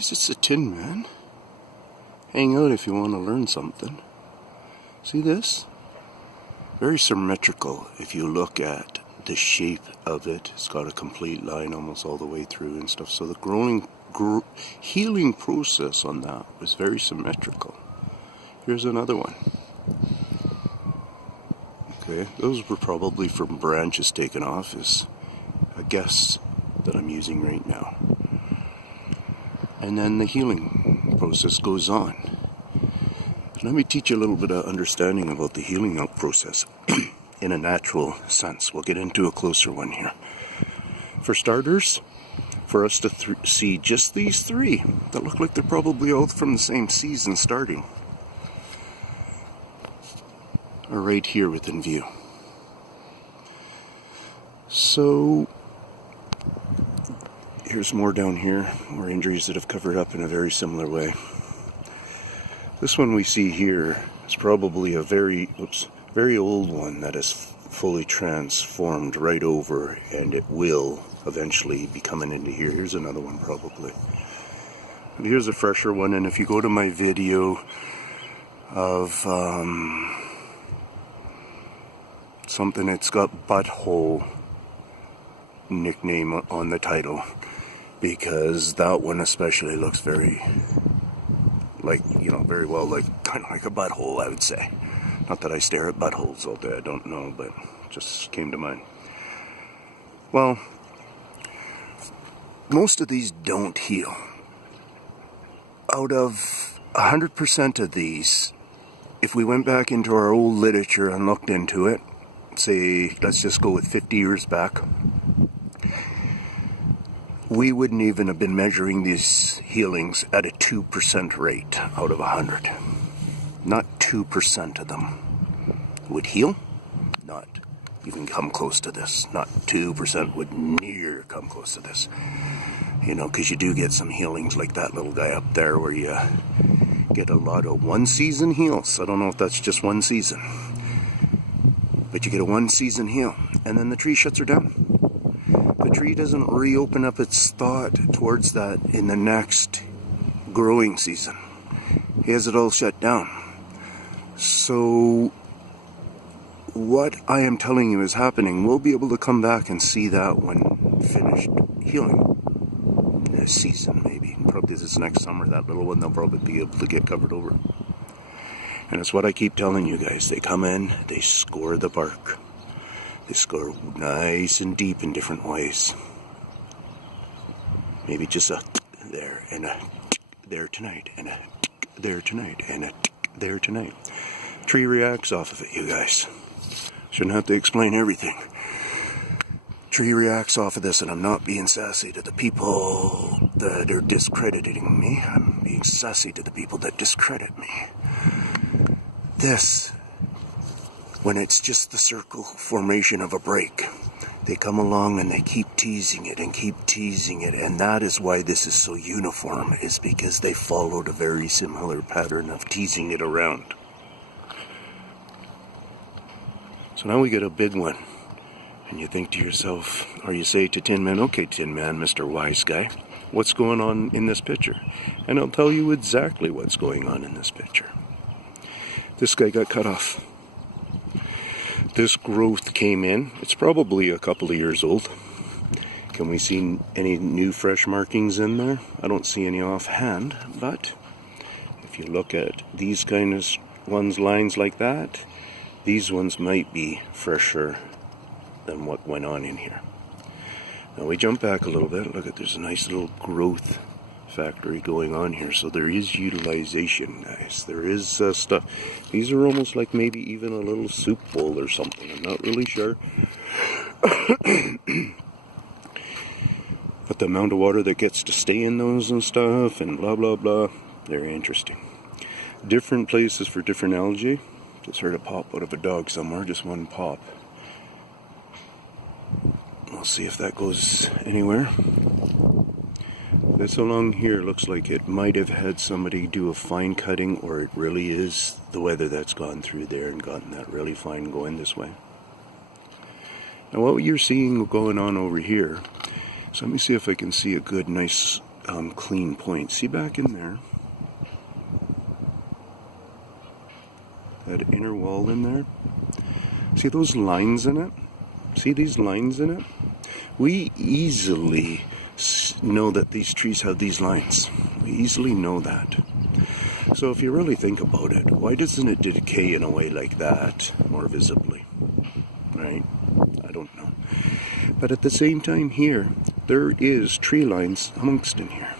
guys, it's the Tinman. Hang out if you want to learn something. See this? Very symmetrical if you look at the shape of it. It's got a complete line almost all the way through and stuff. So the healing process on that was very symmetrical. Here's another one. Okay, those were probably from branches taken off, is a guess that I'm using right now. And then the healing process goes on. Let me teach you a little bit of understanding about the healing out process in a natural sense. We'll get into a closer one here. For starters, for us to see just these three that look like they're probably all from the same season starting are right here within view. So here's more down here, more injuries that have covered up in a very similar way. This one we see here is probably a very old one that is fully transformed right over, and it will eventually be coming into here. Here's another one probably. But here's a fresher one, and if you go to my video of something, it's got butthole nickname on the title, because that one especially looks very very well kind of like a butthole, I would say. Not that I stare at buttholes all day, I don't know, but it just came to mind. Well, most of these don't heal. Out of 100% of these, if we went back into our old literature and looked into it, say, let's just go with 50 years back, we wouldn't even have been measuring these healings at a 2% rate out of 100. Not 2% of them would heal. Not even come close to this. Not 2% would near come close to this. Because you do get some healings like that little guy up there where you get a lot of one season heals. I don't know if that's just one season. But you get a one season heal, and then the tree shuts her down. The tree doesn't reopen up its thought towards that in the next growing season. He has it all shut down. So what I am telling you is happening. We'll be able to come back and see that when finished healing. This season, maybe. Probably this next summer, that little one, they'll probably be able to get covered over. And it's what I keep telling you guys. They come in, they score the bark. They score nice and deep in different ways. Maybe just a there, and a there tonight, and a there tonight, and a there tonight. Tree reacts off of it, you guys. Shouldn't have to explain everything. Tree reacts off of this, and I'm not being sassy to the people that are discrediting me. I'm being sassy to the people that discredit me. This, when it's just the circle formation of a break, they come along and they keep teasing it and keep teasing it, and that is why this is so uniform, is because they followed a very similar pattern of teasing it around. So now we get a big one, and you think to yourself, or you say to Tinman, okay Tinman, Mr. Wise Guy, what's going on in this picture? And I'll tell you exactly what's going on in this picture. This guy got cut off. This growth came in. It's probably a couple of years old. Can we see any new fresh markings in there? I don't see any offhand, but if you look at these kind of lines like that, these ones might be fresher than what went on in here. Now we jump back a little bit. Look at, there's a nice little growth factory going on here, so there is utilization, guys. There is stuff. These are almost like maybe even a little soup bowl or something. I'm not really sure. But the amount of water that gets to stay in those and stuff and blah blah blah, very interesting. Different places for different algae. Just heard a pop out of a dog somewhere, just one pop. We'll see if that goes anywhere. This along here looks like it might have had somebody do a fine cutting, or it really is the weather that's gone through there and gotten that really fine going this way. Now what you're seeing going on over here, so let me see if I can see a good nice clean point. See back in there? That inner wall in there? See those lines in it? See these lines in it? We easily know that these trees have these lines. We easily know that. So if you really think about it, why doesn't it decay in a way like that more visibly? Right? I don't know. But at the same time here, there is tree lines amongst in here.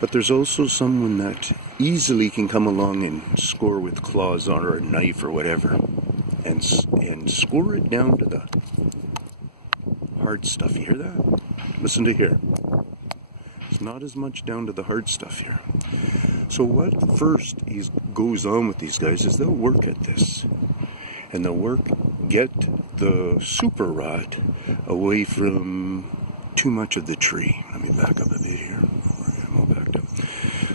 But there's also someone that easily can come along and score with claws or a knife or whatever and score it down to the hard stuff. You hear that? Listen to here. It's not as much down to the hard stuff here. So what first goes on with these guys is they'll work at this. And they'll get the super rot away from too much of the tree. Let me back up a bit here. I'm all backed up.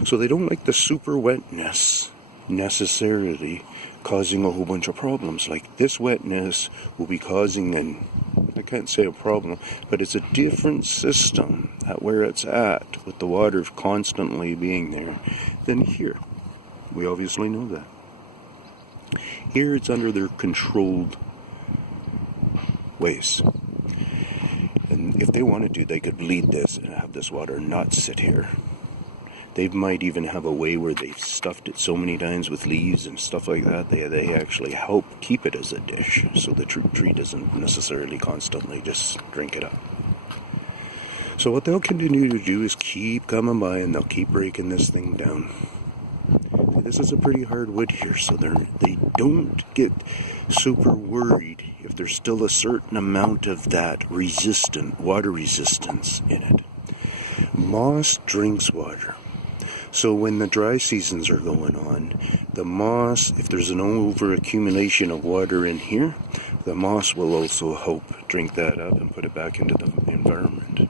So they don't like the super wetness necessarily causing a whole bunch of problems. Like this wetness will be causing I can't say a problem, but it's a different system at where it's at with the water constantly being there than here. We obviously know that. Here it's under their controlled ways. And if they wanted to, they could bleed this and have this water not sit here. They might even have a way where they've stuffed it so many times with leaves and stuff like that, they actually help keep it as a dish, so the tree doesn't necessarily constantly just drink it up. So what they'll continue to do is keep coming by and they'll keep breaking this thing down. This is a pretty hard wood here, so they don't get super worried if there's still a certain amount of that water resistance in it. Moss drinks water. So when the dry seasons are going on, the moss, if there's an over accumulation of water in here, the moss will also help drink that up and put it back into the environment.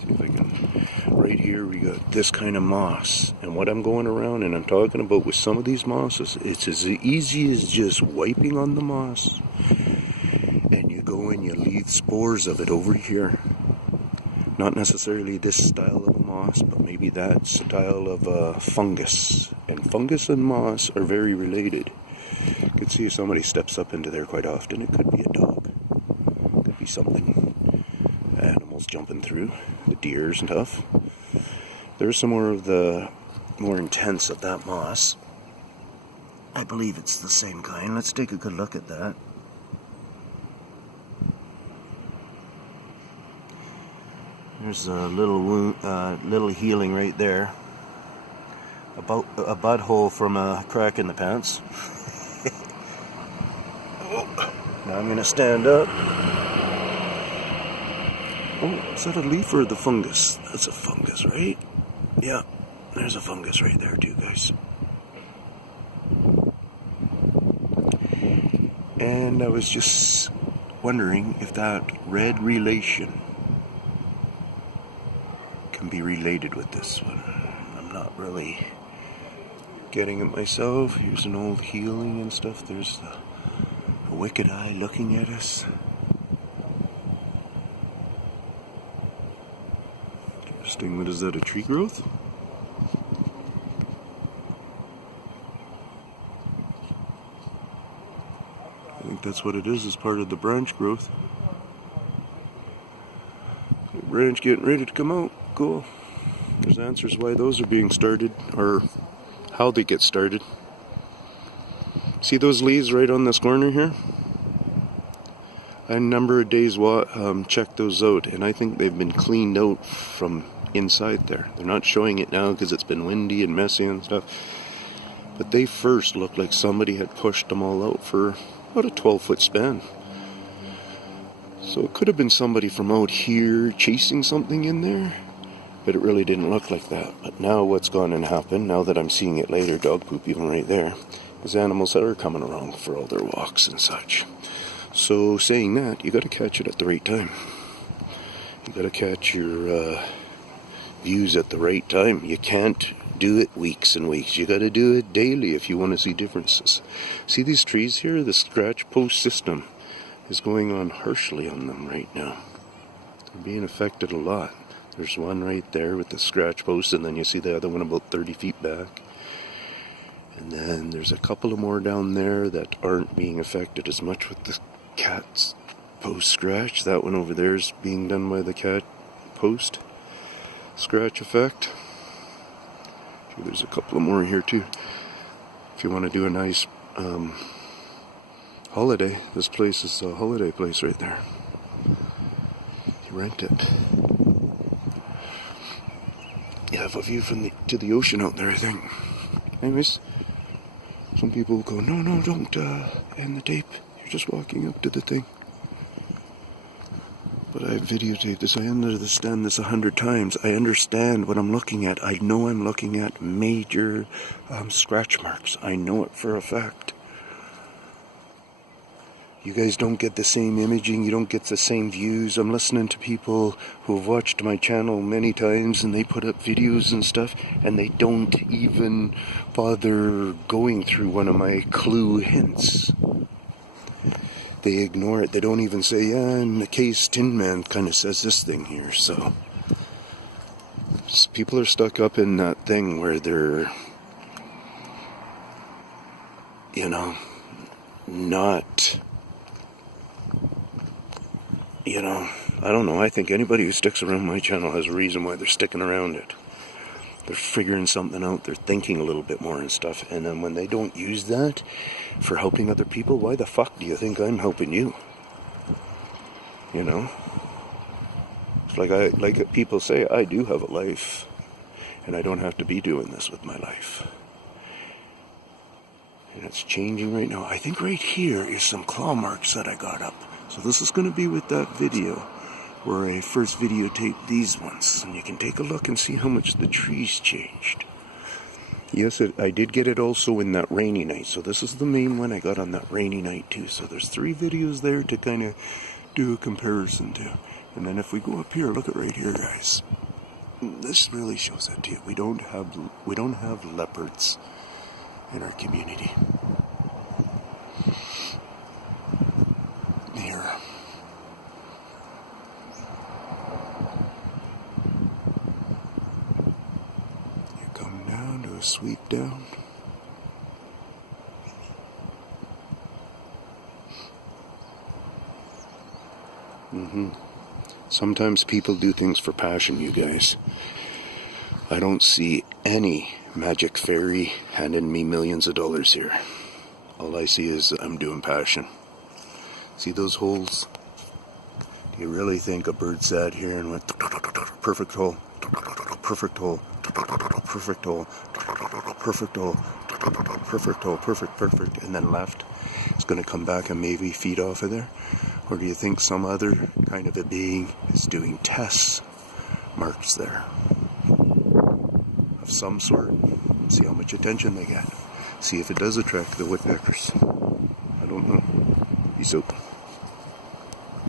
See if I can. Right here we got this kind of moss. And what I'm going around and I'm talking about with some of these mosses, it's as easy as just wiping on the moss. And you go and you leave spores of it over here. Not necessarily this style of a moss, but maybe that style of a fungus. And fungus and moss are very related. You can see if somebody steps up into there quite often. It could be a dog. It could be something. Animals jumping through. The deers and stuff. There's some more of the more intense of that moss. I believe it's the same kind. Let's take a good look at that. There's a little wound, little healing right there. About a butthole from a crack in the pants. Now I'm going to stand up. Oh, is that a leaf or the fungus? That's a fungus, right? Yeah, there's a fungus right there too, guys. And I was just wondering if that red relation can be related with this one. I'm not really getting it myself. Here's an old healing and stuff. There's a wicked eye looking at us. Interesting. What is that, a tree growth? I think that's what it is part of the branch growth. The branch getting ready to come out. Cool. There's answers why those are being started, or how they get started. See those leaves right on this corner here? A number of days checked those out, and I think they've been cleaned out from inside there. They're not showing it now because it's been windy and messy and stuff. But they first looked like somebody had pushed them all out for about a 12-foot span. So it could have been somebody from out here chasing something in there. But it really didn't look like that. But now what's going to happen, now that I'm seeing it later, dog poop even right there, is animals that are coming around for all their walks and such. So saying that, you got to catch it at the right time. You got to catch your views at the right time. You can't do it weeks and weeks. You got to do it daily if you want to see differences. See these trees here? The scratch post system is going on harshly on them right now. They're being affected a lot. There's one right there with the scratch post, and then you see the other one about 30 feet back. And then there's a couple of more down there that aren't being affected as much with the cat's post scratch. That one over there is being done by the cat post scratch effect. There's a couple of more here too. If you want to do a nice holiday, this place is a holiday place right there. You rent it. You have a view from to the ocean out there, I think. Anyways, some people will go, no, don't end the tape. You're just walking up to the thing. But I videotaped this. I understand this 100 times. I understand what I'm looking at. I know I'm looking at major scratch marks. I know it for a fact. You guys don't get the same imaging. You don't get the same views. I'm listening to people who have watched my channel many times, and they put up videos and stuff, and they don't even bother going through one of my clue hints. They ignore it. They don't even say, yeah, in the case Tinman kind of says this thing here. So people are stuck up in that thing where they're, not, I don't know. I think anybody who sticks around my channel has a reason why they're sticking around it. They're figuring something out. They're thinking a little bit more and stuff. And then when they don't use that for helping other people, why the fuck do you think I'm helping you? It's like people say, I do have a life, and I don't have to be doing this with my life. And it's changing right now. I think right here is some claw marks that I got up. So this is going to be with that video where I first videotaped these ones. And you can take a look and see how much the trees changed. Yes, I did get it also in that rainy night. So this is the main one I got on that rainy night too. So there's 3 videos there to kind of do a comparison to. And then if we go up here, look at right here, guys. This really shows it to you. We don't have leopards in our community. Here. You come down to a sweep down. Sometimes people do things for passion, you guys. I don't see any magic fairy handing me millions of dollars here. All I see is I'm doing passion. See those holes? Do you really think a bird sat here and went perfect hole, perfect hole, perfect hole, perfect hole, perfect hole, perfect, and then left? It's going to come back and maybe feed off of there? Or do you think some other kind of a being is doing test marks there of some sort? See how much attention they get. See if it does attract the woodpeckers. I don't know. Peace out.